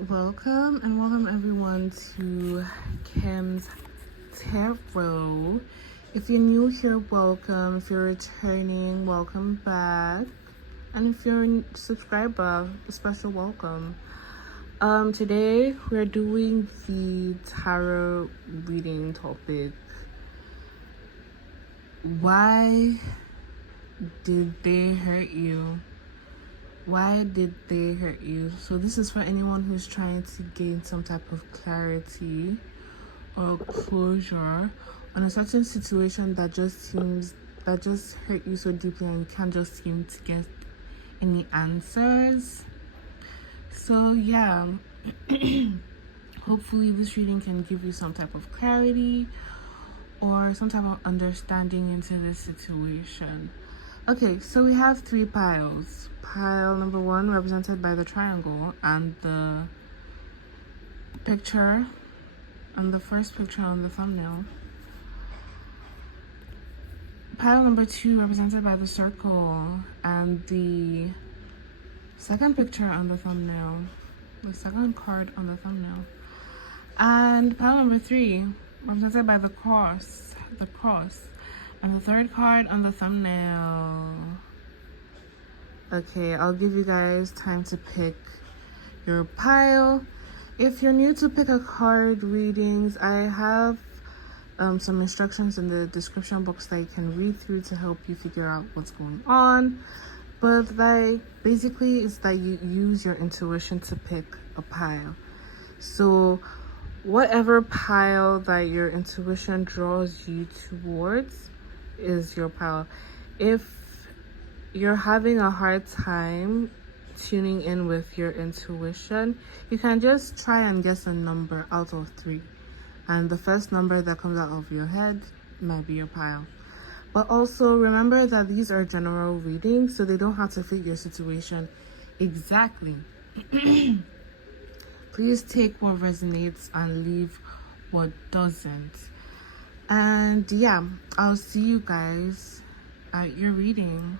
Welcome everyone to Kim's Tarot. If you're new here, welcome. If you're returning, welcome back. And if you're a subscriber, a special welcome. Today we're doing the tarot reading topic. Why did they hurt you? Why did they hurt you? So this is for anyone who's trying to gain some type of clarity or closure on a certain situation that just hurt you so deeply and you can't just seem to get any answers. So yeah, hopefully this reading can give you some type of clarity or some type of understanding into this situation. Okay, so we have three piles. Pile number one represented by the triangle and the picture and the first picture on the thumbnail. Pile number two represented by the circle and the second picture on the thumbnail, the second card on the thumbnail. And pile number three represented by the cross, and the third card on the thumbnail. Okay, I'll give you guys time to pick your pile. If you're new to pick a card readings, I have some instructions in the description box that you can read through to help you figure out what's going on. But basically it's that you use your intuition to pick a pile. So whatever pile that your intuition draws you towards is your pile. If you're having a hard time tuning in with your intuition, you can just try and guess a number out of 3, and the first number that comes out of your head might be your pile. But also remember that these are general readings, so they don't have to fit your situation exactly. Please take what resonates and leave what doesn't. And yeah, I'll see you guys at your reading.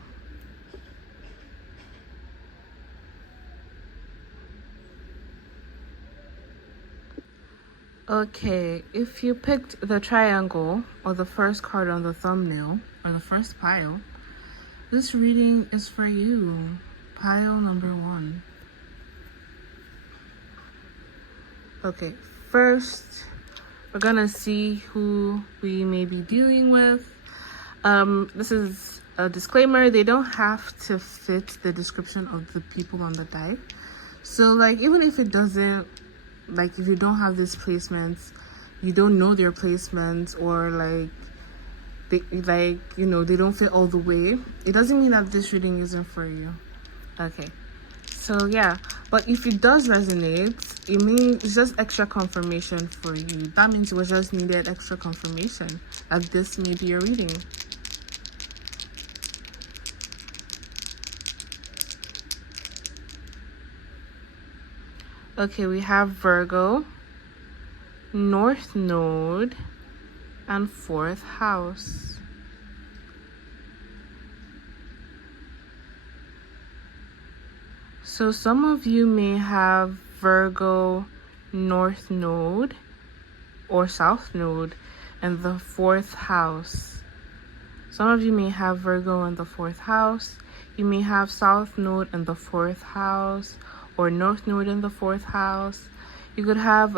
Okay, if you picked the triangle or the first card on the thumbnail or the first pile, this reading is for you. Pile number 1. Okay, first we're gonna see who we may be dealing with. This is a disclaimer, they don't have to fit the description of the people on the die. So even if it doesn't, if you don't have these placements, you don't know their placements, or they don't fit all the way, it doesn't mean that this reading isn't for you. Okay, so yeah, but if it does resonate, it means it's just extra confirmation for you. That means we just needed extra confirmation that this may be your reading. Okay, we have Virgo, North Node, and 4th house. So some of you may have Virgo, North Node, or South Node in the 4th house. Some of you may have Virgo in the 4th house. You may have South Node in the 4th house, or North Node in the 4th house. You could have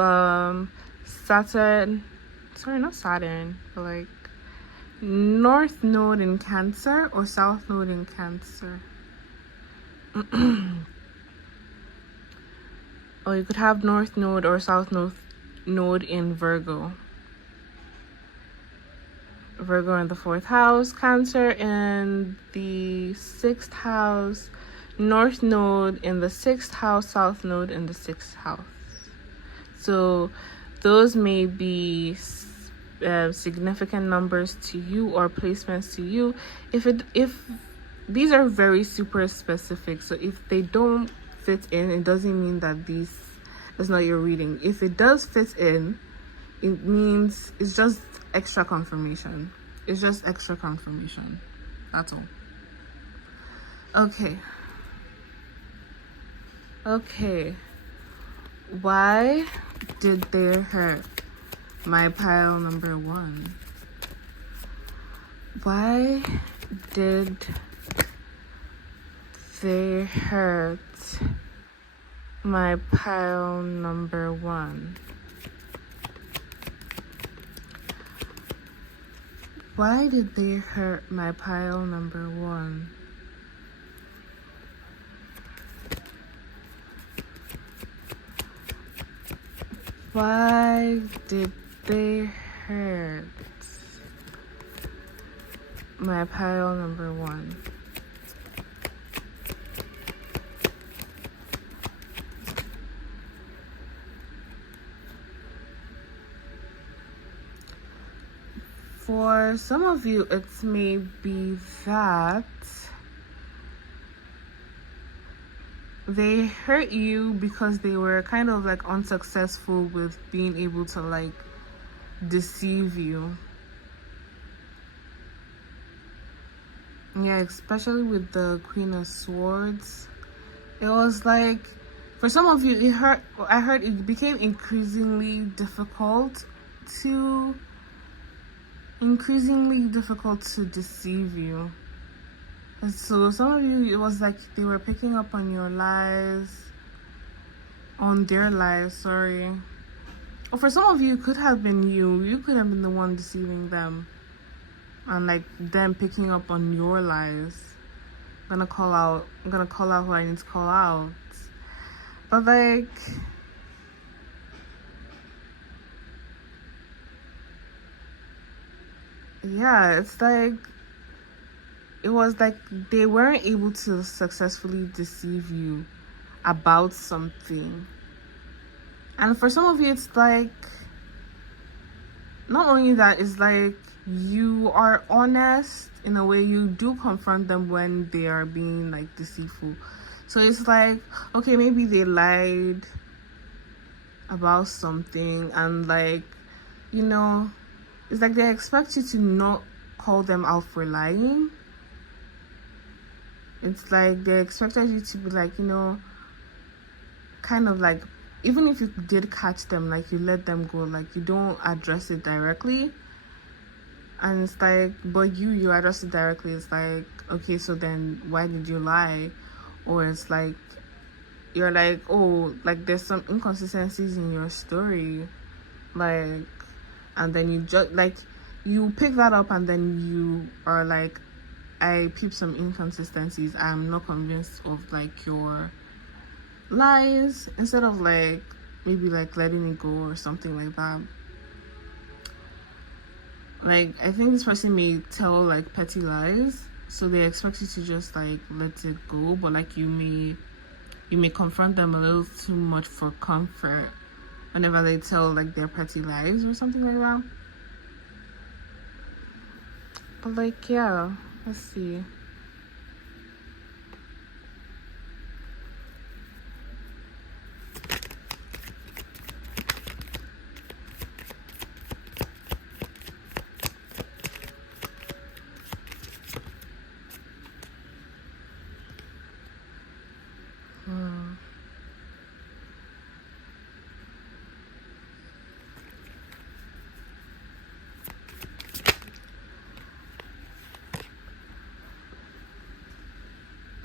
North Node in Cancer or South Node in Cancer. Or you could have North Node or South Node in Virgo. Virgo in the 4th house, Cancer in the 6th house, North Node in the 6th house, South Node in the 6th house. So those may be significant numbers to you or placements to you. If these are very super specific, so if they don't fit in, it doesn't mean that this is not your reading. If it does fit in, it means it's just extra confirmation. It's just extra confirmation. That's all. Okay. Why did they hurt my pile number one? Why did they hurt my pile number one? Why did they hurt my pile number one? Why did they hurt my pile number one? For some of you, it may be that they hurt you because they were kind of like unsuccessful with being able to like deceive you. Yeah, especially with the Queen of Swords. It was like, for some of you, I heard it became increasingly difficult to deceive you. And so some of you, it was like they were picking up on your lies, on their lies, sorry. Or for some of you, it could have been you. You could have been the one deceiving them. And like them picking up on your lies. I'm gonna call out who I need to call out. But like, yeah, it's like, it was like they weren't able to successfully deceive you about something. And for some of you, it's like, not only that, it's like you are honest in a way. You do confront them when they are being like deceitful. So it's like, okay, maybe they lied about something, and like, you know, it's like they expect you to not call them out for lying. It's like they expected you to be like, you know, kind of like, even if you did catch them, like you let them go, like you don't address it directly. And it's like, but you address it directly. It's like, okay, so then why did you lie? Or it's like, you're like, oh, like there's some inconsistencies in your story, like, and then you just like, you pick that up, and then you are like, I peep some inconsistencies. I'm not convinced of like your lies, instead of like maybe like letting it go or something like that. Like, I think this person may tell like petty lies, so they expect you to just like let it go, but like you may confront them a little too much for comfort whenever they tell like their petty lies or something like that. But like, yeah, let's see.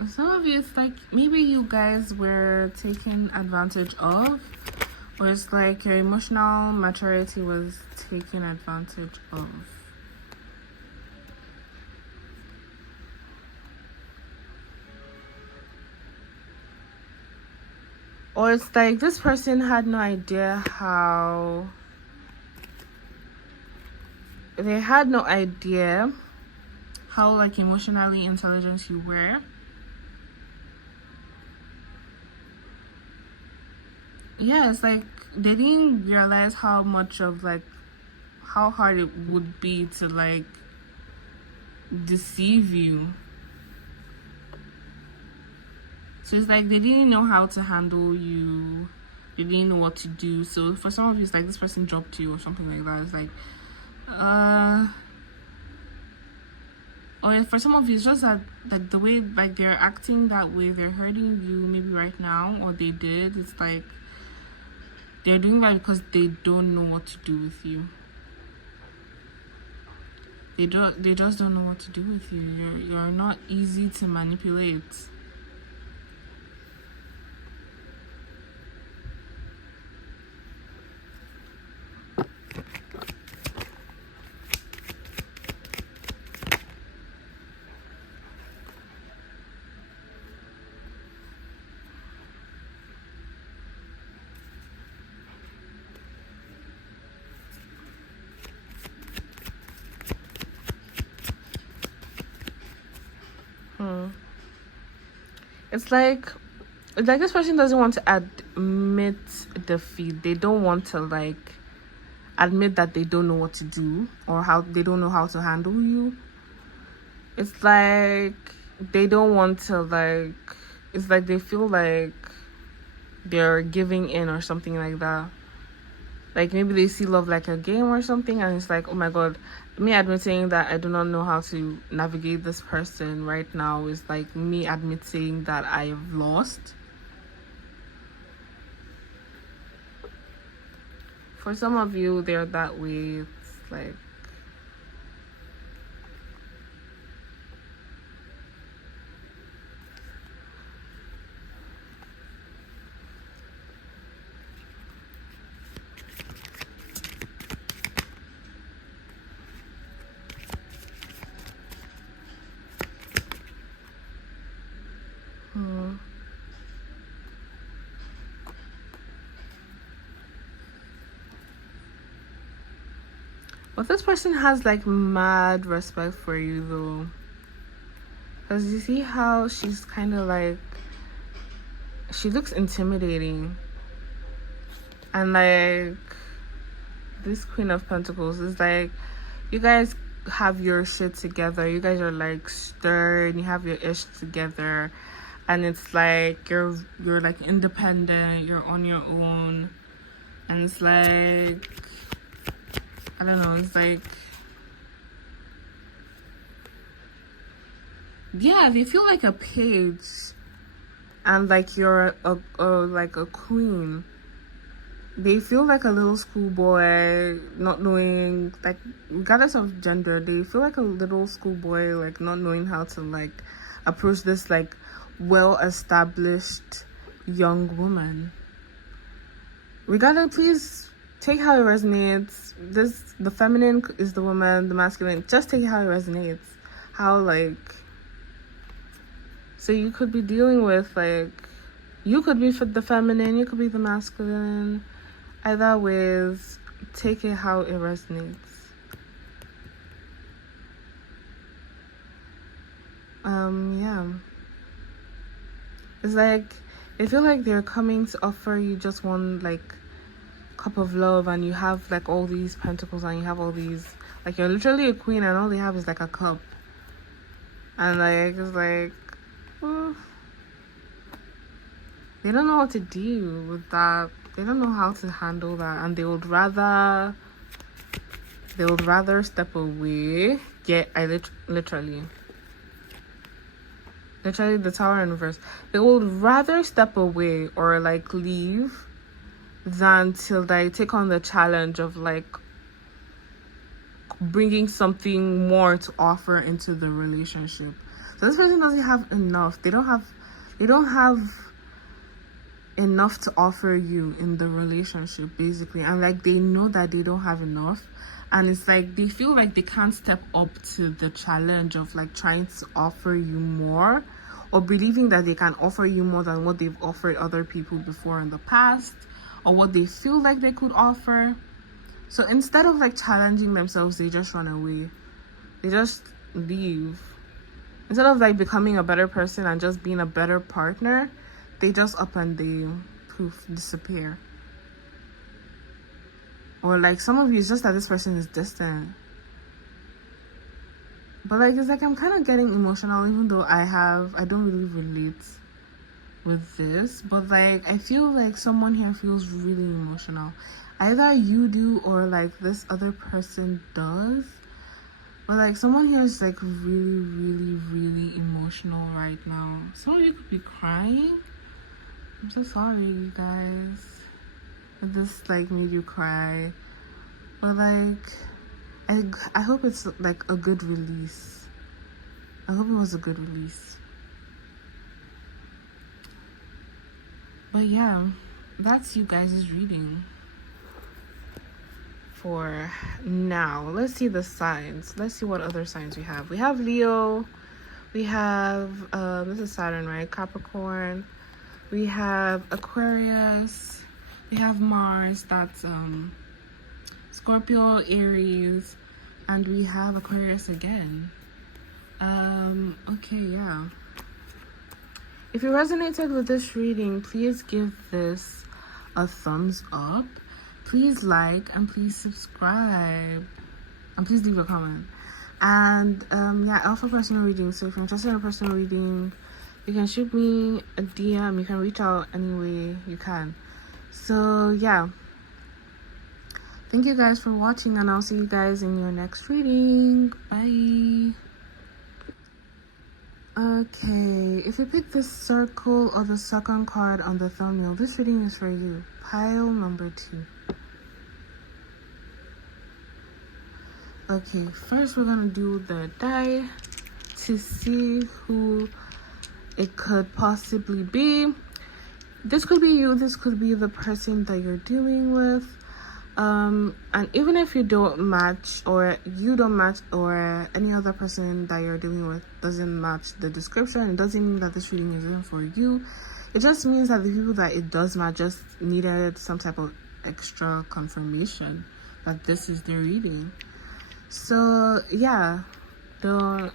Some of you, it's like maybe you guys were taken advantage of, or it's like your emotional maturity was taken advantage of. Or it's like this person had no idea how, like emotionally intelligent you were. Yeah, it's like they didn't realize how much of like how hard it would be to like deceive you. So it's like they didn't know how to handle you. They didn't know what to do. So for some of you, it's like this person dropped you or something like that. It's like, or for some of you, it's just that like the way like they're acting that way, they're hurting you maybe right now, or they did. It's like, They're doing that because they don't know what to do with you. They just don't know what to do with you. You're not easy to manipulate. It's like this person doesn't want to admit defeat. They don't want to like admit that they don't know what to do or how they don't know how to handle you. It's like they don't want to like, it's like they feel like they're giving in or something like that. Like maybe they see love like a game or something, and it's like, oh my god, me admitting that I do not know how to navigate this person right now is like me admitting that I've lost. For some of you, they're that way. It's like, but this person has like mad respect for you though. Because you see how she's kind of like, she looks intimidating. And like, this Queen of Pentacles is like, you guys have your shit together. You guys are like stern. You have your ish together. And it's like, you're like independent. You're on your own. And it's like, I don't know, it's like, yeah, they feel like a page, and like you're like a queen. They feel like a little schoolboy, not knowing, like, regardless of gender, they feel like a little schoolboy, like not knowing how to like approach this like well-established young woman. Regardless, please take how it resonates. The feminine is the woman, the masculine, just take how it resonates. How like, so you could be dealing with like, you could be for the feminine, you could be the masculine. Either ways, take it how it resonates. Yeah. It's like, I feel like they're coming to offer you just one like cup of love, and you have like all these pentacles, and you have all these, like, you're literally a queen, and all they have is like a cup, and like it's like, oh, they don't know what to do with that. They don't know how to handle that, and they would rather step away. Yeah, literally the Tower in reverse. They would rather step away or like leave than till they take on the challenge of like bringing something more to offer into the relationship. So this person doesn't have enough. They don't have enough to offer you in the relationship, basically. And like, they know that they don't have enough, and it's like they feel like they can't step up to the challenge of like trying to offer you more, or believing that they can offer you more than what they've offered other people before in the past, or what they feel like they could offer. So instead of like challenging themselves, they just run away. They just leave. Instead of like becoming a better person and just being a better partner, they just up and they poof, disappear. Or like, some of you, it's just that this person is distant. But like, it's like I'm kind of getting emotional, even though I don't really relate with this. But like, I feel like someone here feels really emotional. Either you do or like this other person does. But like, someone here is like really, really, really emotional right now. Some of you could be crying. I'm so sorry, you guys. if this like made you cry, or like I hope it's like a good release. I hope it was a good release. But yeah, that's you guys' reading for now. Let's see the signs. Let's see what other signs we have. We have Leo. We have this is Saturn, right? Capricorn. We have Aquarius. We have Mars. That's Scorpio, Aries, and we have Aquarius again. Okay, yeah. If you resonated with this reading, please give this a thumbs up. Please like and please subscribe. And please leave a comment. And yeah, I offer personal readings. So if you're interested in a personal reading, you can shoot me a DM. You can reach out any way you can. So yeah. Thank you guys for watching, and I'll see you guys in your next reading. Bye. Okay, if you pick the circle or the second card on the thumbnail, this reading is for you. Pile number 2. Okay, first we're gonna do the die to see who it could possibly be. This could be you, this could be the person that you're dealing with. And even if you don't match, or you don't match, or any other person that you're dealing with doesn't match the description, it doesn't mean that this reading isn't for you. It just means that the people that it does match just needed some type of extra confirmation that this is their reading. So yeah, don't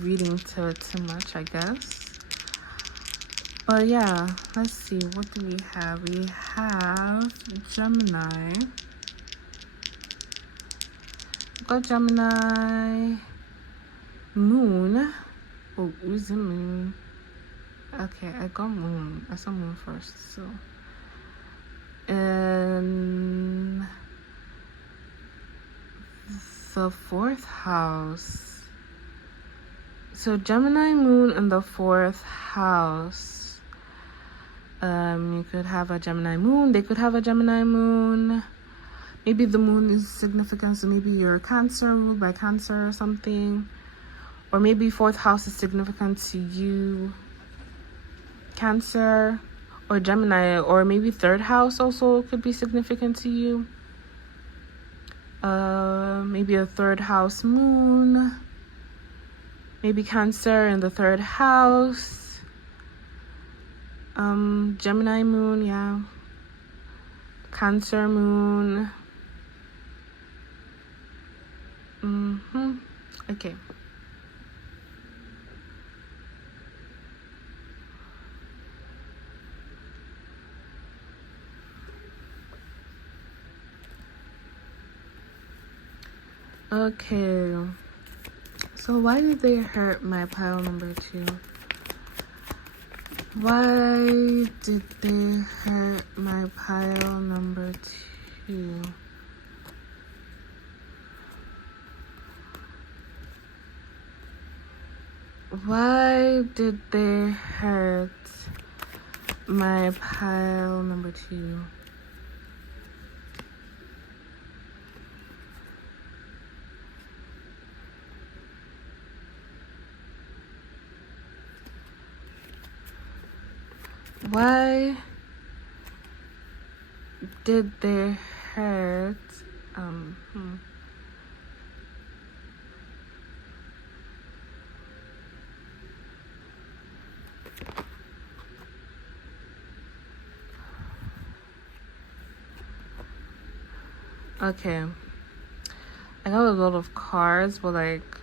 read into it too much, I guess. But yeah, let's see, what do we have? We have Gemini. We've got Gemini, Moon. Oh, who's the Moon? Okay, I got Moon. I saw Moon first, so. And the 4th house. So Gemini, Moon in the 4th house. You could have a Gemini Moon. They could have a Gemini Moon. Maybe the moon is significant, so maybe you're Cancer, ruled by Cancer or something. Or maybe 4th house is significant to you, Cancer or Gemini. Or maybe 3rd house also could be significant to you. Maybe a 3rd house moon. Maybe Cancer in the 3rd house. Gemini moon, yeah. Cancer moon. Okay. Okay. So why did they hurt my pile number 2? Why did they hurt my pile number 2? Why did they hurt my pile number 2? Why did they hurt Okay, I got a lot of cards, but like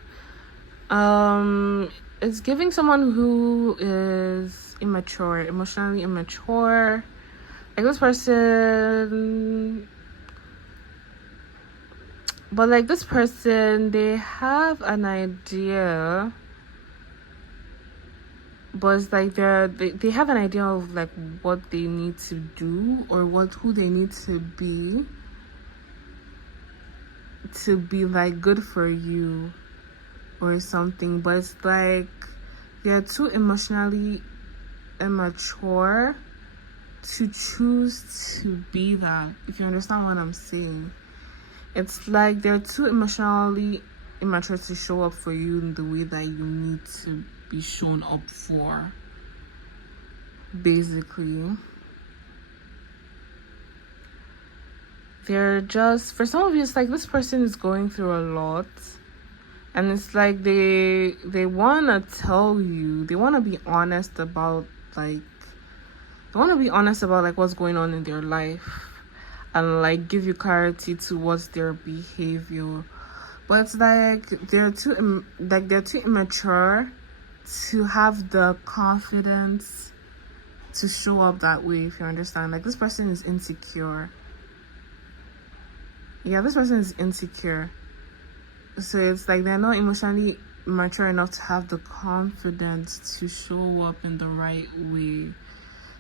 it's giving someone who is immature, emotionally immature. Like this person, but like this person, they have an idea, but it's like they have an idea of like what they need to do, or who they need to be like good for you or something. But it's like they're too emotionally immature to choose to be that, if you understand what I'm saying. It's like they're too emotionally immature to show up for you in the way that you need to be shown up for, basically. They're just, for some of you, it's like this person is going through a lot, and it's like they want to tell you, they want to be honest about like what's going on in their life, and like give you clarity towards their behavior. But it's like they're too immature to have the confidence to show up that way, if you understand. Like, this person is insecure. Yeah, this person is insecure. So it's like they're not emotionally mature enough to have the confidence to show up in the right way.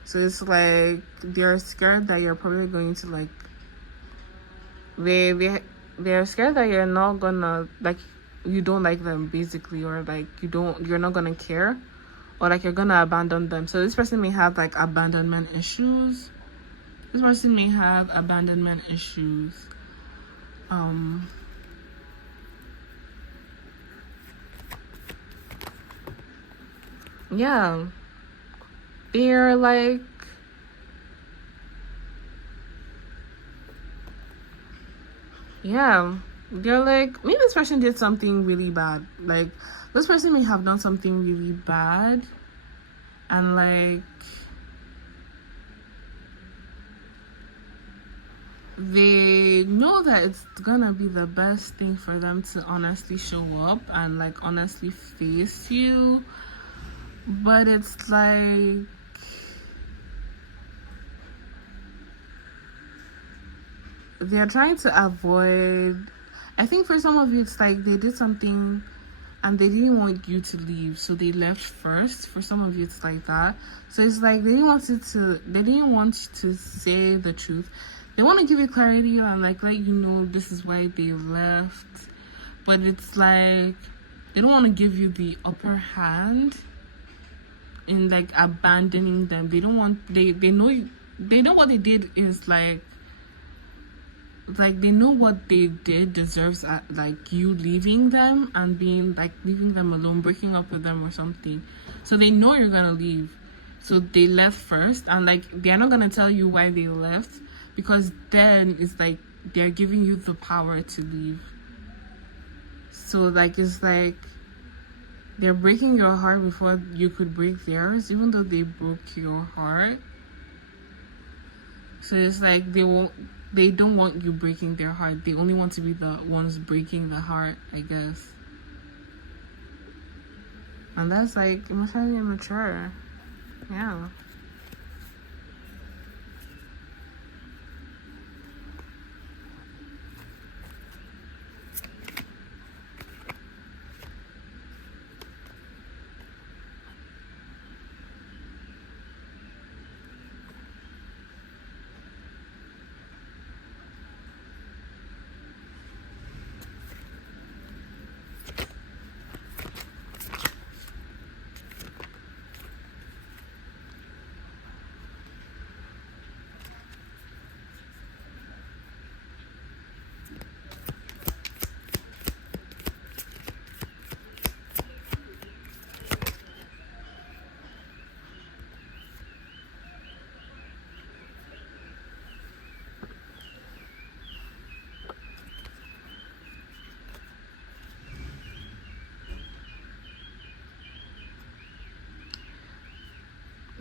So it's like they're scared that you're probably going to like they're scared that you're not gonna like, you don't like them, basically, or like you're not gonna care, or like you're gonna abandon them. So this person may have like abandonment issues. Yeah, they're like, yeah, they're like, maybe this person did something really bad. Like, this person may have done something really bad, and like they know that it's gonna be the best thing for them to honestly show up and like honestly face you, but it's like they're trying to avoid. I think for some of you, it's like they did something and they didn't want you to leave, so they left first. For some of you, it's like that. So it's like they didn't want to say the truth. They want to give you clarity and like let you know this is why they left. But it's like they don't want to give you the upper hand in like abandoning them. They don't want, they know what they did is like they know what they did deserves like you leaving them and being like leaving them alone, breaking up with them or something. So they know you're gonna leave, so they left first, and like they're not gonna tell you why they left, because then it's like they're giving you the power to leave. So like it's like they're breaking your heart before you could break theirs, even though they broke your heart. So it's like they don't want you breaking their heart. They only want to be the ones breaking the heart, I guess. And that's like emotionally immature. Yeah.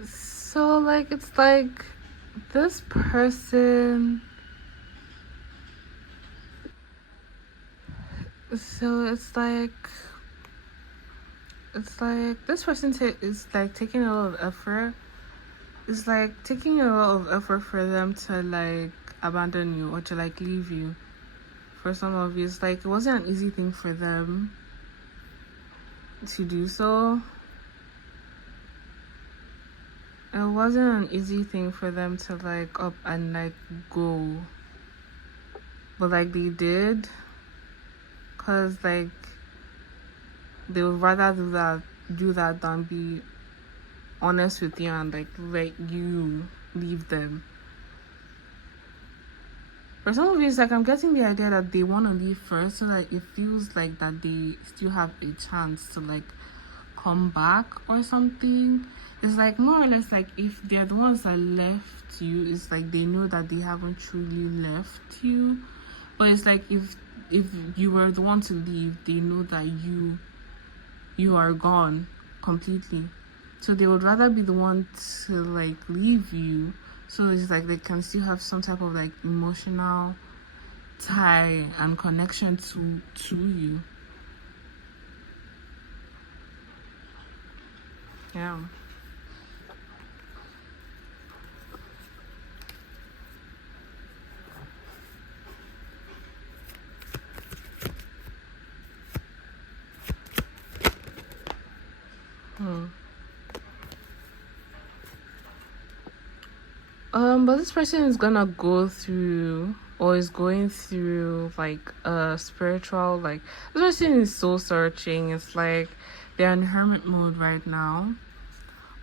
So like it's like this person, so it's like this person is like taking a lot of effort. It's like taking a lot of effort for them to like abandon you or to like leave you. For some of you, it's like it wasn't an easy thing for them to do so. It wasn't an easy thing for them to like up and like go, but like they did, cause like they would rather do that than be honest with you and like let you leave them. For some of you, it's like I'm getting the idea that they want to leave first, so that it feels like that they still have a chance to like come back or something. It's like more or less like if they're the ones that left you, it's like they know that they haven't truly left you. But it's like if you were the one to leave, they know that you are gone completely. So they would rather be the one to like leave you, so it's like they can still have some type of like emotional tie and connection to you. Yeah. But this person is gonna go through or is going through like a spiritual, like this person is soul searching. It's like they're in hermit mode right now.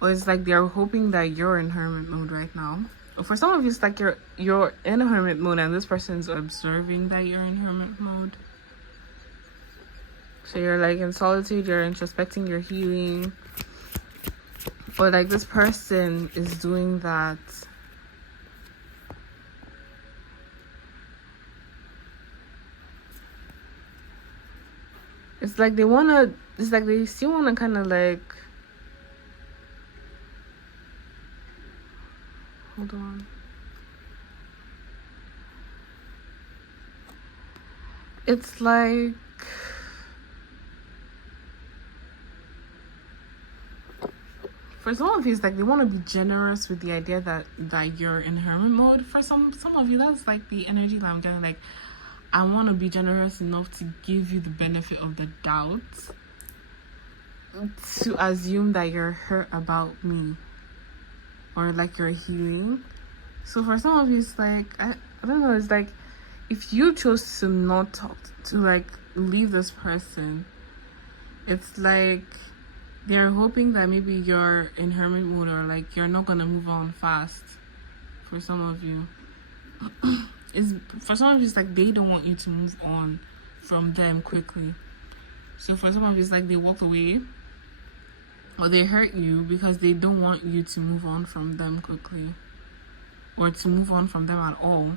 Or it's like they're hoping that you're in hermit mode right now. Or for some of you, it's like you're in a hermit mode and this person's observing that you're in hermit mode. So you're like in solitude, you're introspecting, you're healing. Or like this person is doing that. It's like they still wanna kind of like, hold on. It's like, for some of you, it's like they want to be generous with the idea that you're in hermit mode. For some of you, that's like the energy that I'm getting. Like, I want to be generous enough to give you the benefit of the doubt, to assume that you're hurt about me, or like you're healing. So for some of you, it's like I don't know. It's like if you chose to not talk, to like leave this person, it's like they're hoping that maybe you're in hermit mode, or like you're not gonna move on fast. For some of you, for some of you, it's like they don't want you to move on from them quickly. So for some of you, it's like they walk away or they hurt you because they don't want you to move on from them quickly, or to move on from them at all.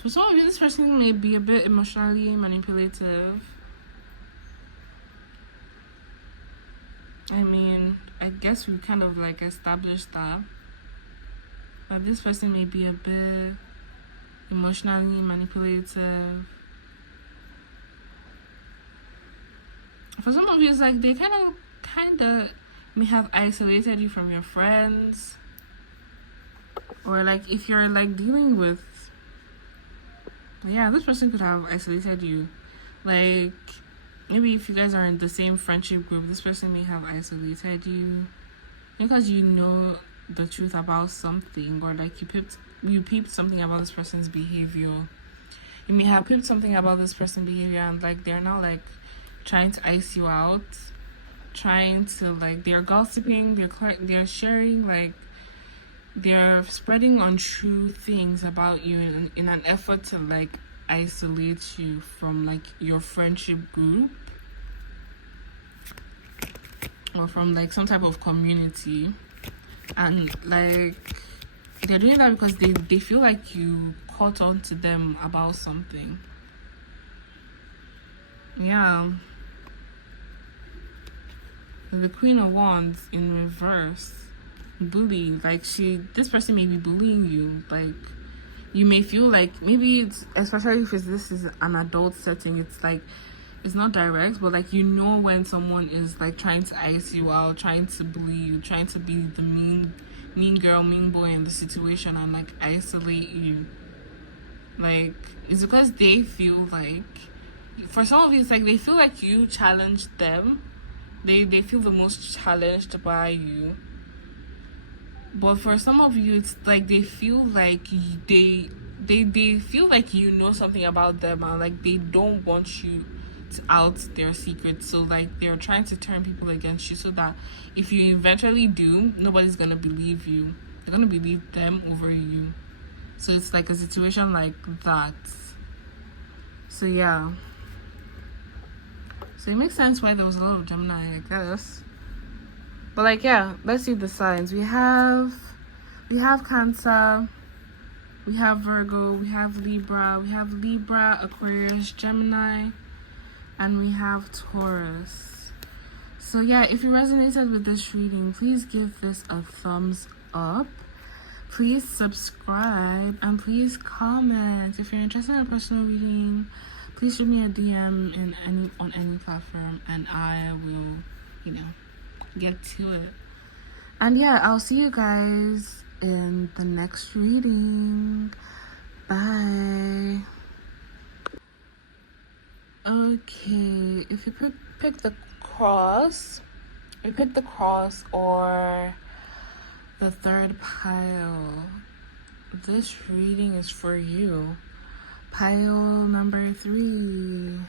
For some of you, this person may be a bit emotionally manipulative. I mean, I guess we kind of like established that. But this person may be a bit emotionally manipulative. For some of you, it's like they kind of may have isolated you from your friends. Or like if you're like dealing with, yeah, this person could have isolated you. Like maybe if you guys are in the same friendship group, this person may have isolated you because you know the truth about something, or like you peeped something about this person's behavior. You may have peeped something about this person's behavior, and like they're now like trying to ice you out, trying to like, they're gossiping, they're sharing, like they're spreading untrue things about you in an effort to like isolate you from like your friendship group, or from like some type of community. And like they're doing that because they feel like you caught on to them about something. Yeah. The Queen of Wands in reverse. Bully. Like this person may be bullying you. Like you may feel like, maybe it's, especially if this is an adult setting, it's like it's not direct, but like you know when someone is like trying to ice you out, trying to bully you, trying to be the mean girl, mean boy in the situation, and like isolate you. Like it's because they feel like, for some of you, it's like they feel like you challenged them. They feel the most challenged by you. But for some of you, it's like they feel like they feel like you know something about them, and like they don't want you to out their secrets. So like they're trying to turn people against you, so that if you eventually do, nobody's gonna believe you. They're gonna believe them over you. So it's like a situation like that. So yeah. So it makes sense why there was a lot of Gemini, I guess. But like yeah, let's see the signs. We have Cancer, we have Virgo, we have Libra, Aquarius, Gemini, and we have Taurus. So yeah, if you resonated with this reading, please give this a thumbs up. Please subscribe and please comment. If you're interested in a personal reading, please shoot me a DM on any platform, and I will, get to it. And yeah, I'll see you guys in the next reading. Bye. Okay, if you pick the cross, or the third pile, this reading is for you. Pile number 3.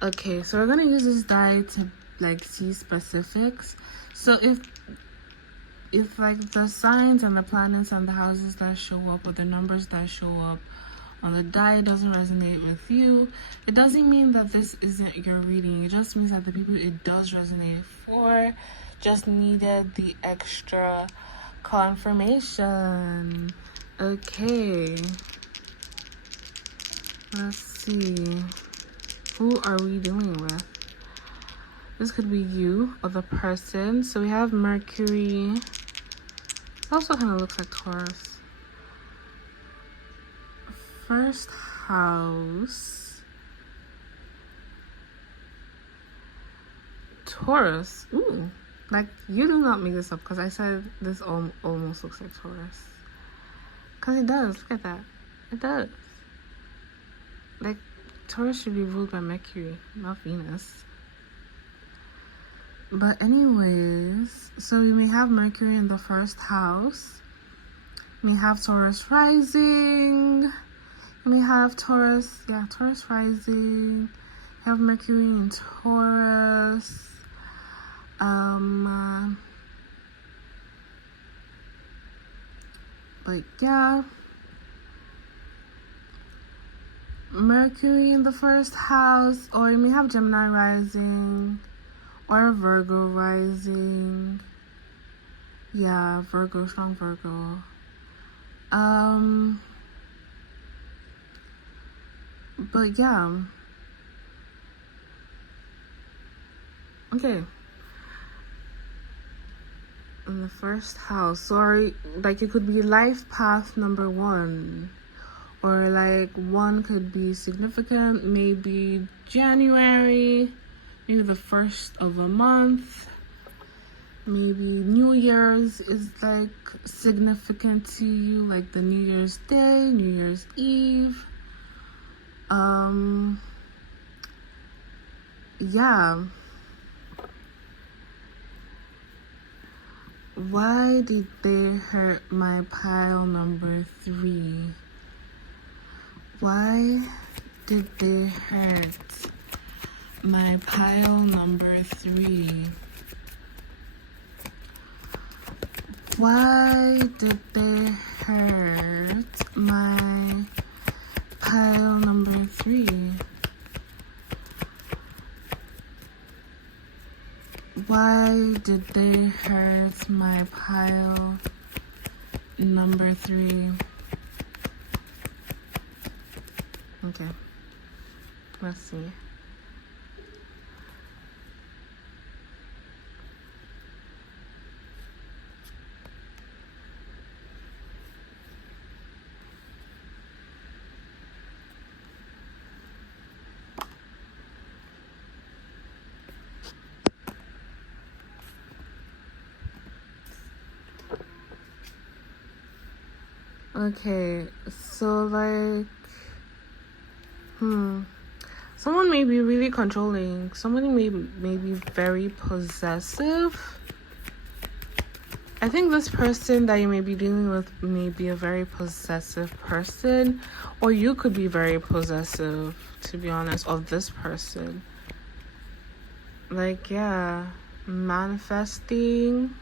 Okay, so we're gonna use this die to like see specifics. So if like the signs and the planets and the houses that show up, or the numbers that show up on the die doesn't resonate with you, it doesn't mean that this isn't your reading. It just means that the people it does resonate for just needed the extra confirmation. Okay, let's see, who are we dealing with? This could be you or the person. So we have Mercury. It also kind of looks like Taurus. First house. Taurus. Ooh. Like, you do not make this up, because I said this almost looks like Taurus. Because it does. Look at that. It does. Like, Taurus should be ruled by Mercury, not Venus. But anyways, so we may have Mercury in the first house. We may have Taurus rising. We may have Taurus rising. We have Mercury in Taurus. But yeah, Mercury in the first house, or you may have Gemini rising, or Virgo rising. Yeah, Virgo, strong Virgo. But yeah. Okay. In the first house, sorry, like it could be life path number 1, or like 1 could be significant, maybe January, maybe the first of a month, maybe New Year's is like significant to you, like the New Year's Day, New Year's Eve. Yeah. Why did they hurt my pile number 3? Why did they hurt my pile number 3? Why did they hurt my pile number 3? Why did they hurt my pile number 3? Okay, let's see. Okay, so like, Someone may be really controlling. Somebody may be very possessive. I think this person that you may be dealing with may be a very possessive person, or you could be very possessive, to be honest, of this person. Like, yeah, manifesting.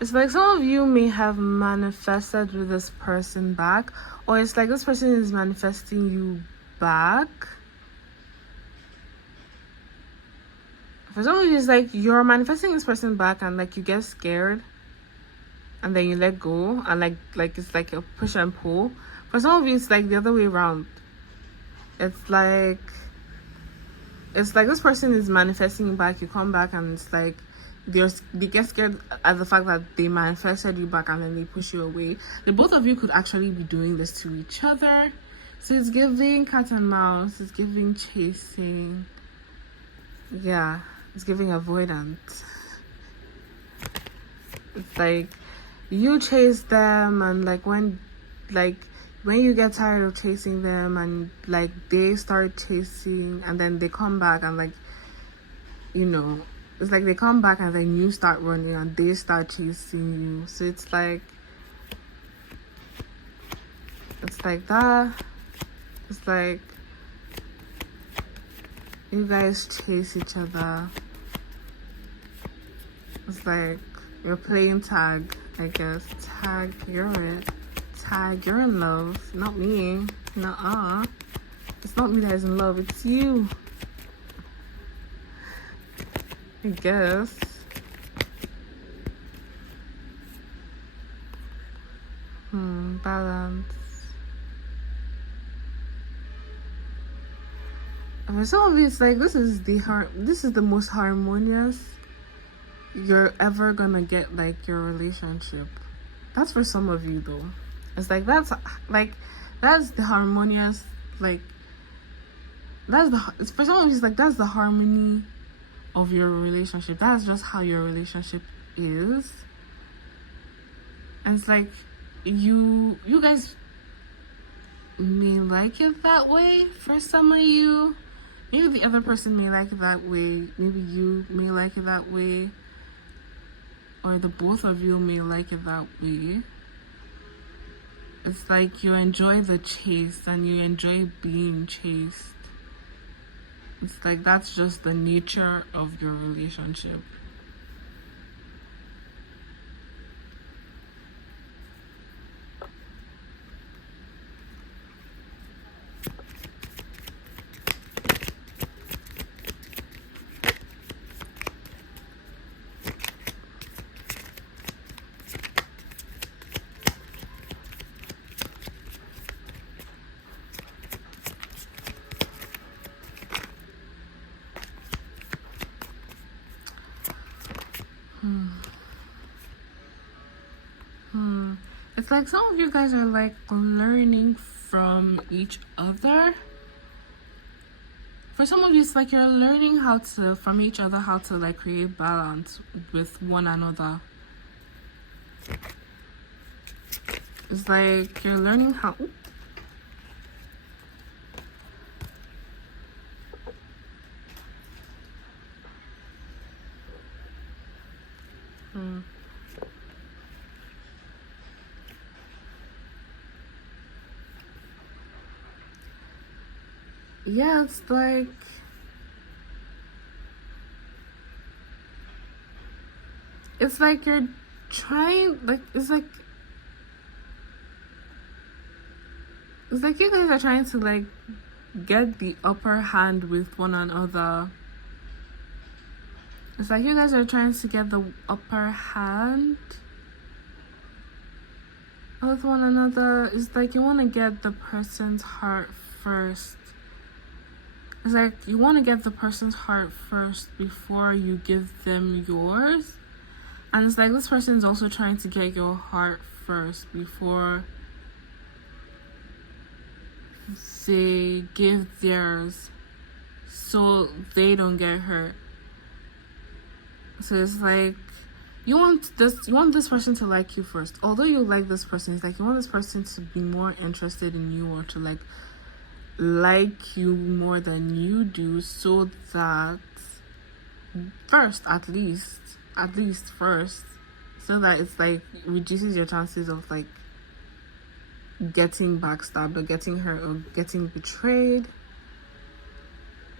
It's like some of you may have manifested with this person back, or it's like this person is manifesting you back. For some of you, it's like you're manifesting this person back and like you get scared and then you let go, and like it's like a push and pull. For some of you, it's like the other way around. It's like this person is manifesting you back, you come back, and it's like they get scared at the fact that they manifested you back and then they push you away. The both of you could actually be doing this to each other. So it's giving cat and mouse, it's giving chasing. Yeah, it's giving avoidance. It's like you chase them, and like when you get tired of chasing them and like they start chasing, and then they come back and like, you know, it's like they come back and then you start running and they start chasing you. So it's like that. It's like you guys chase each other. It's like you're playing tag, I guess. Tag, you're it. Tag, you're in love. Not me. Nuh-uh. It's not me that is in love, it's you. I guess. Balance. For some of you, it's like this is the most harmonious you're ever gonna get, like your relationship. That's for some of you though. It's like that's the harmonious, like it's for some of you, it's like that's the harmony of your relationship. That's just how your relationship is. And it's like you guys may like it that way. For some of you, maybe the other person may like it that way, maybe you may like it that way, or the both of you may like it that way. It's like you enjoy the chase and you enjoy being chased. It's like that's just the nature of your relationship. It's like some of you guys are like learning from each other. For some of you, it's like you're learning from each other how to like create balance with one another. It's like you're learning how. Yeah, it's like you're trying, like it's like you guys are trying to like get the upper hand with one another. It's like you guys are trying to get the upper hand with one another. It's like you want to get the person's heart first. It's like you want to get the person's heart first before you give them yours. And it's like this person is also trying to get your heart first before they give theirs, so they don't get hurt. So it's like you want this person to like you first. Although you like this person, it's like you want this person to be more interested in you, or to like like you more than you do, so that first, at least first, so that it's like reduces your chances of like getting backstabbed or getting hurt or getting betrayed.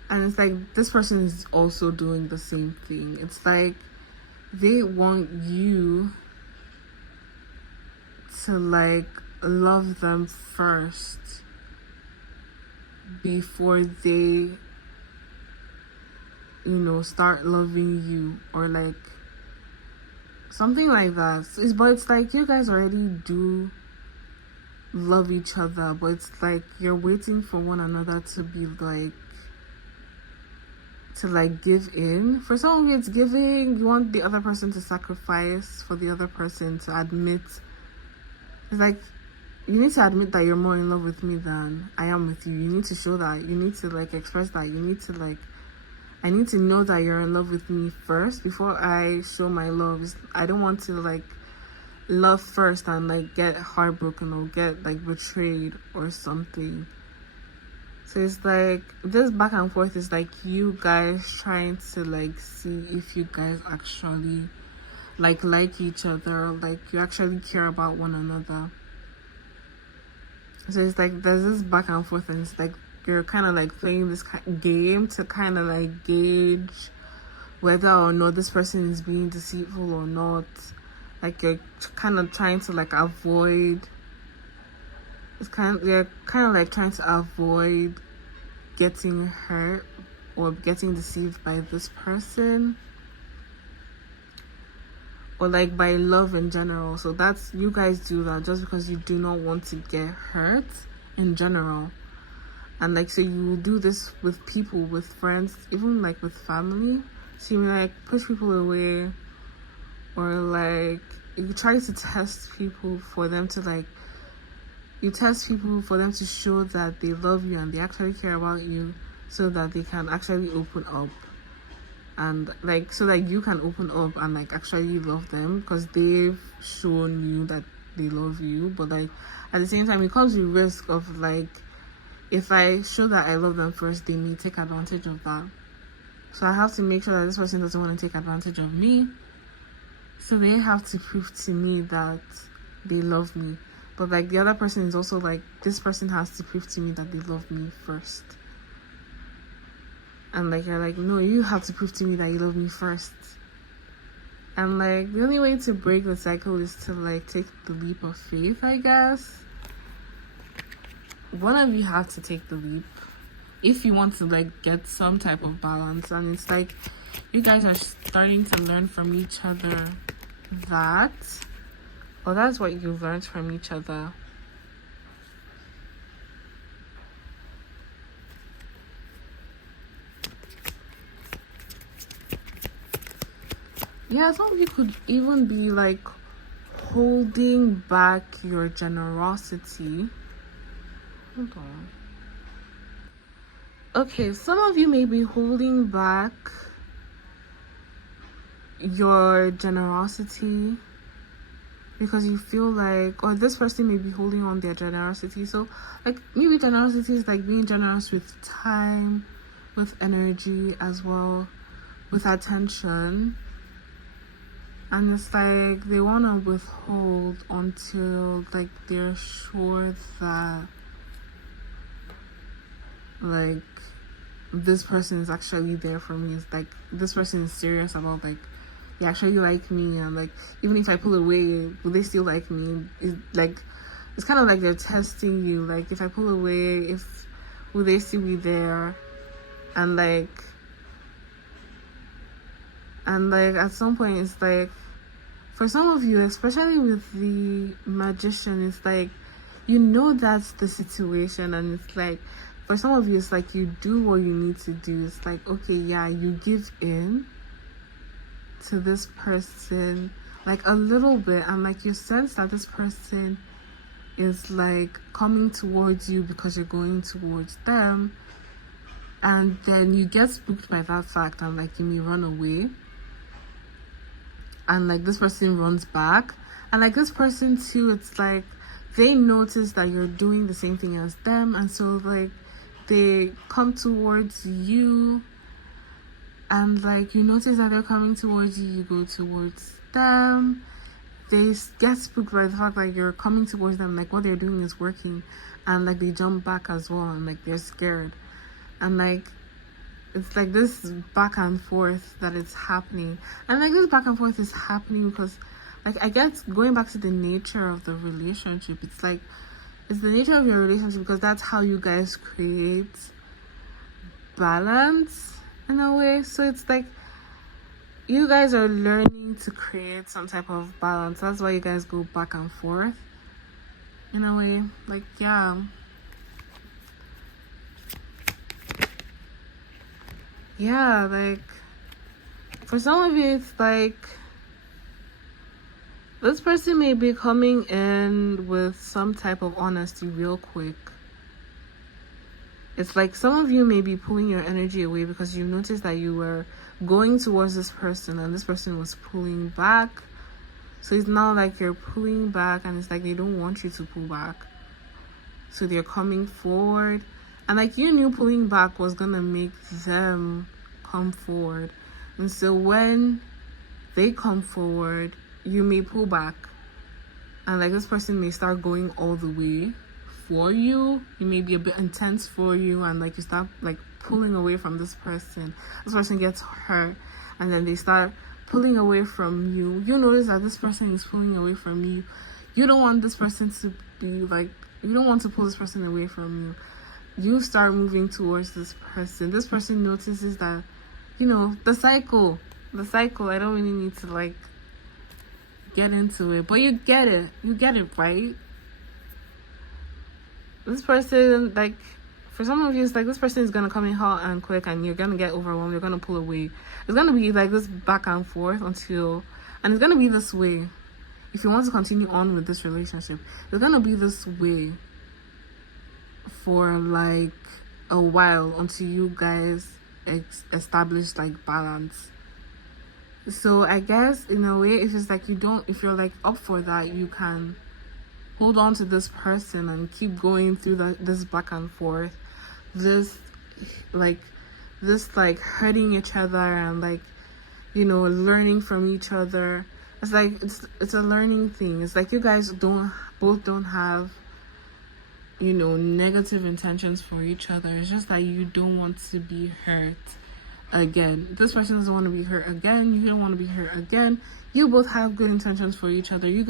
And it's like this person is also doing the same thing. It's like they want you to like love them first before they, start loving you, or like something like that. But it's like you guys already do love each other, but it's like you're waiting for one another to be like, to like give in. For some of you, it's giving. You want the other person to sacrifice for the other person to admit. It's like you need to admit that you're more in love with me than I am with you. You need to show that. You need to like express that. You need to like, I need to know that you're in love with me first before I show my love. I don't want to like love first and like get heartbroken or get like betrayed or something. So it's like this back and forth is like you guys trying to like see if you guys actually like each other, like you actually care about one another. So it's like there's this back and forth, and it's like you're kind of like playing this game to kind of like gauge whether or not this person is being deceitful or not. Like you're kind of trying to like avoid. You're kind of like trying to avoid getting hurt or getting deceived by this person, or like by love in general. So that's, you guys do that just because you do not want to get hurt in general. And like, so you will do this with people, with friends, even like with family. So you like push people away, or like you try to test people for them to like, you test people for them to show that they love you and they actually care about you, so that they can actually open up, and like so that you can open up and like actually love them because they've shown you that they love you. But like at the same time, it comes with risk of like, if I show that I love them first, they may take advantage of that. So I have to make sure that this person doesn't want to take advantage of me. So they have to prove to me that they love me. But like the other person is also like, this person has to prove to me that they love me first. And like you're like, no, you have to prove to me that you love me first. And like the only way to break the cycle is to like take the leap of faith, I guess. One of you have to take the leap if you want to like get some type of balance. And it's like you guys are starting to learn from each other that, or that's what you learned from each other. Yeah, some of you could even be like holding back your generosity. Hold on. Okay, some of you may be holding back your generosity because you feel like, or this person may be holding on their generosity. So like maybe generosity is like being generous with time, with energy as well, with attention. And it's like they want to withhold until like they're sure that like this person is actually there for me. It's like this person is serious about like, they actually like me, and like even if I pull away, will they still like me? It's kind of like they're testing you. Like if I pull away, will they still be there? And like at some point, it's like for some of you, especially with the magician, it's like that's the situation. And it's like for some of you, it's like you do what you need to do. It's like, okay, yeah, you give in to this person like a little bit, and like you sense that this person is like coming towards you because you're going towards them, and then you get spooked by that fact, and like you may run away, and like this person runs back, and like this person too, it's like they notice that you're doing the same thing as them, and so like they come towards you, and like you notice that they're coming towards you, you go towards them. They get spooked by the fact that you're coming towards them, like what they're doing is working, and like they jump back as well, and like they're scared, and like it's like this back and forth that is happening. And like this back and forth is happening because like I guess going back to the nature of the relationship, it's like it's the nature of your relationship because that's how you guys create balance in a way. So it's like you guys are learning to create some type of balance. That's why you guys go back and forth in a way. Like, yeah. Yeah, like for some of you, it's like this person may be coming in with some type of honesty real quick. It's like some of you may be pulling your energy away because you noticed that you were going towards this person and this person was pulling back. So it's now like you're pulling back and it's like they don't want you to pull back. So they're coming forward. And like you knew pulling back was going to make them come forward. And so when they come forward, you may pull back. And like this person may start going all the way for you. It may be a bit intense for you, and like you start like pulling away from this person. This person gets hurt and then they start pulling away from you. You notice that this person is pulling away from you. You don't want this person to be like, you don't want to pull this person away from you. You start moving towards this person. This person notices that, you know, the cycle. I don't really need to like get into it, but you get it, right? This person, like for some of you, it's like this person is gonna come in hot and quick and you're gonna get overwhelmed, you're gonna pull away. It's gonna be like this back and forth and it's gonna be this way if you want to continue on with this relationship. It's gonna be this way for like a while until you guys establish like balance. So I guess in a way, if it's like if you're like up for that, you can hold on to this person and keep going through this back and forth, this hurting each other and like, you know, learning from each other. It's like it's a learning thing. It's like you guys both don't have, you know, negative intentions for each other. It's just that you don't want to be hurt again. This person doesn't want to be hurt again. You don't want to be hurt again. You both have good intentions for each other. You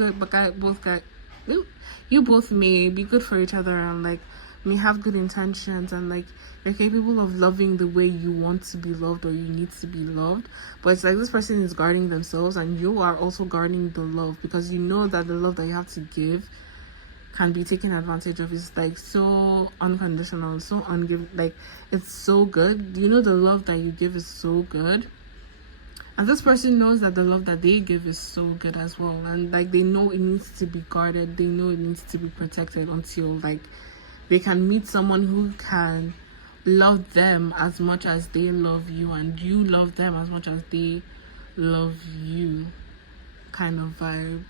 both may be good for each other and like may have good intentions and like you're capable of loving the way you want to be loved or you need to be loved. But it's like this person is guarding themselves and you are also guarding the love because you know that the love that you have to give can be taken advantage of. It's like so unconditional, so like it's so good. You know the love that you give is so good. And this person knows that the love that they give is so good as well. And like they know it needs to be guarded. They know it needs to be protected until like they can meet someone who can love them as much as they love you and you love them as much as they love you, kind of vibe.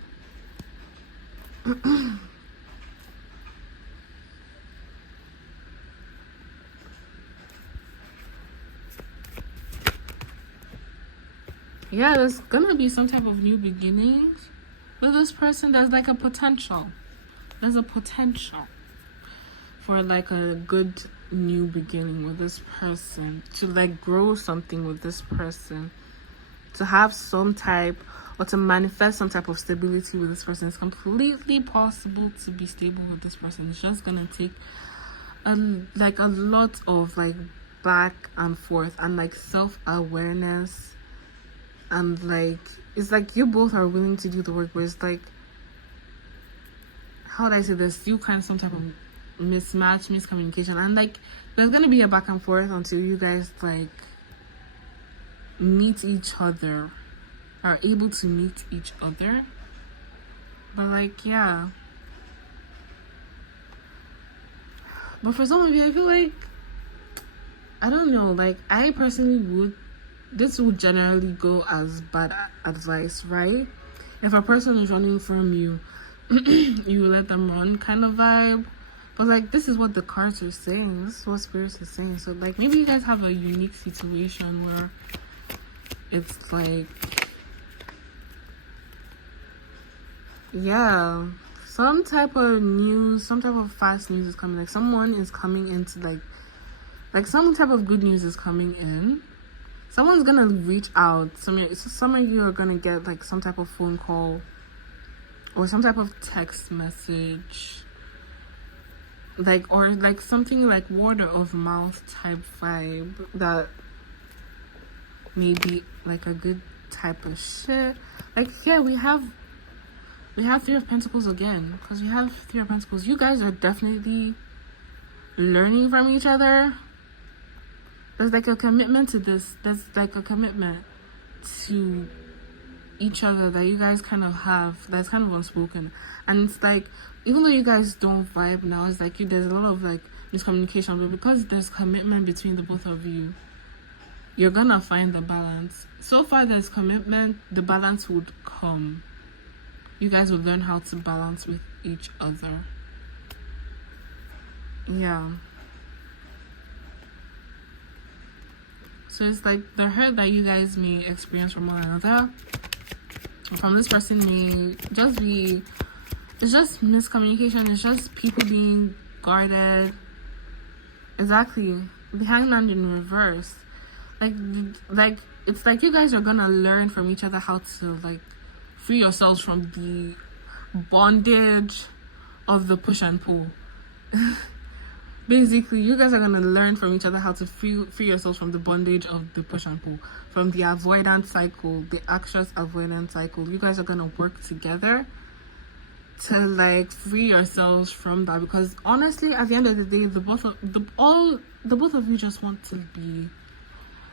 Yeah, there's gonna be some type of new beginnings with this person. There's like a potential. There's a potential for like a good new beginning with this person, to like grow something with this person, to have some type or to manifest some type of stability with this person. It's completely possible to be stable with this person. It's just gonna take a lot of like back and forth and like self-awareness. And like it's like you both are willing to do the work, but it's like, how would I say this? You kind of some type of miscommunication, and like there's gonna be a back and forth until you guys like meet each other, are able to meet each other. But like, yeah. But for some of you, I feel like, I don't know, like I personally this would generally go as bad advice, right? If a person is running from you, you let them run kind of vibe. But like, this is what the cards are saying. This is what spirits are saying. So like, maybe you guys have a unique situation where it's like, yeah, some type of news, some type of fast news is coming. Like, someone is coming into like some type of good news is coming in. Someone's gonna reach out. Some of you are gonna get like some type of phone call or some type of text message, like, or like something like word of mouth type vibe that may be like a good type of shit. Like, yeah, we have Three of Pentacles again, because we have Three of Pentacles. You guys are definitely learning from each other. There's like a commitment to this. There's like a commitment to each other that you guys kind of have, that's kind of unspoken. And it's like, even though you guys don't vibe now, it's like there's a lot of like miscommunication, but because there's commitment between the both of you, you're gonna find the balance. So far there's commitment, the balance would come. You guys will learn how to balance with each other. Yeah. So it's like the hurt that you guys may experience from one another, from this person, may just be, it's just miscommunication. It's just people being guarded. Exactly. The Hangman in reverse. Like it's like you guys are gonna learn from each other how to like free yourselves from the bondage of the push and pull. Basically, you guys are gonna learn from each other how to free yourselves from the bondage of the push and pull, from the avoidance cycle, the anxious avoidance cycle. You guys are gonna work together to like free yourselves from that, because honestly, at the end of the day, the both of you just want to be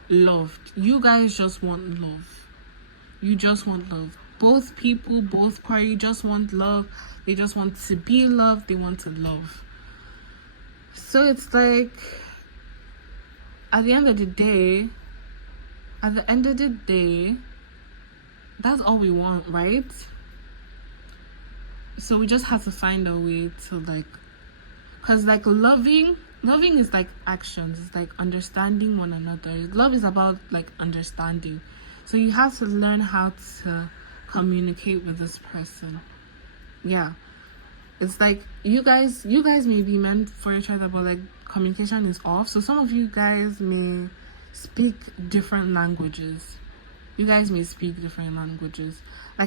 loved. You guys just want love. You just want love. Both people, both parties just want love. They just want to be loved. They want to love. So it's like, at the end of the day, that's all we want, right? So we just have to find a way to like, because like loving is like actions. It's like understanding one another. Love is about like understanding. So you have to learn how to communicate with this person. Yeah. It's like you guys may be meant for each other, but like communication is off. So some of you guys may speak different languages. Like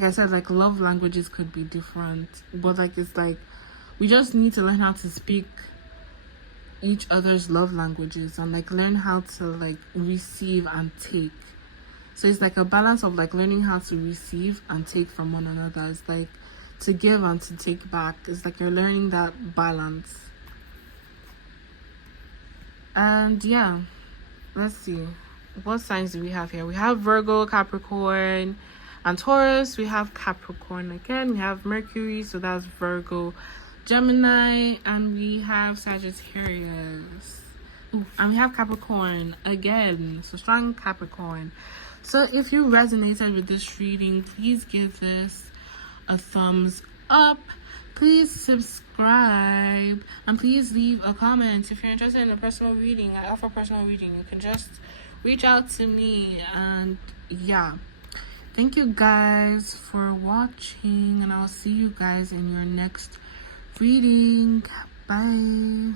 I said, like love languages could be different, but like it's like we just need to learn how to speak each other's love languages and like learn how to like receive and take. So it's like a balance of like learning how to receive and take from one another. It's like to give and to take back. It's like you're learning that balance. And yeah, let's see, what signs do we have here? We have Virgo, Capricorn, and Taurus. We have Capricorn again. We have Mercury, so that's Virgo, Gemini, and we have Sagittarius. Ooh, and we have Capricorn again, so strong Capricorn. So if you resonated with this reading, please give this a thumbs up. Please subscribe, and please leave a comment. If you're interested in a personal reading, I offer personal reading. You can just reach out to me. And yeah, thank you guys for watching, and I'll see you guys in your next reading. Bye.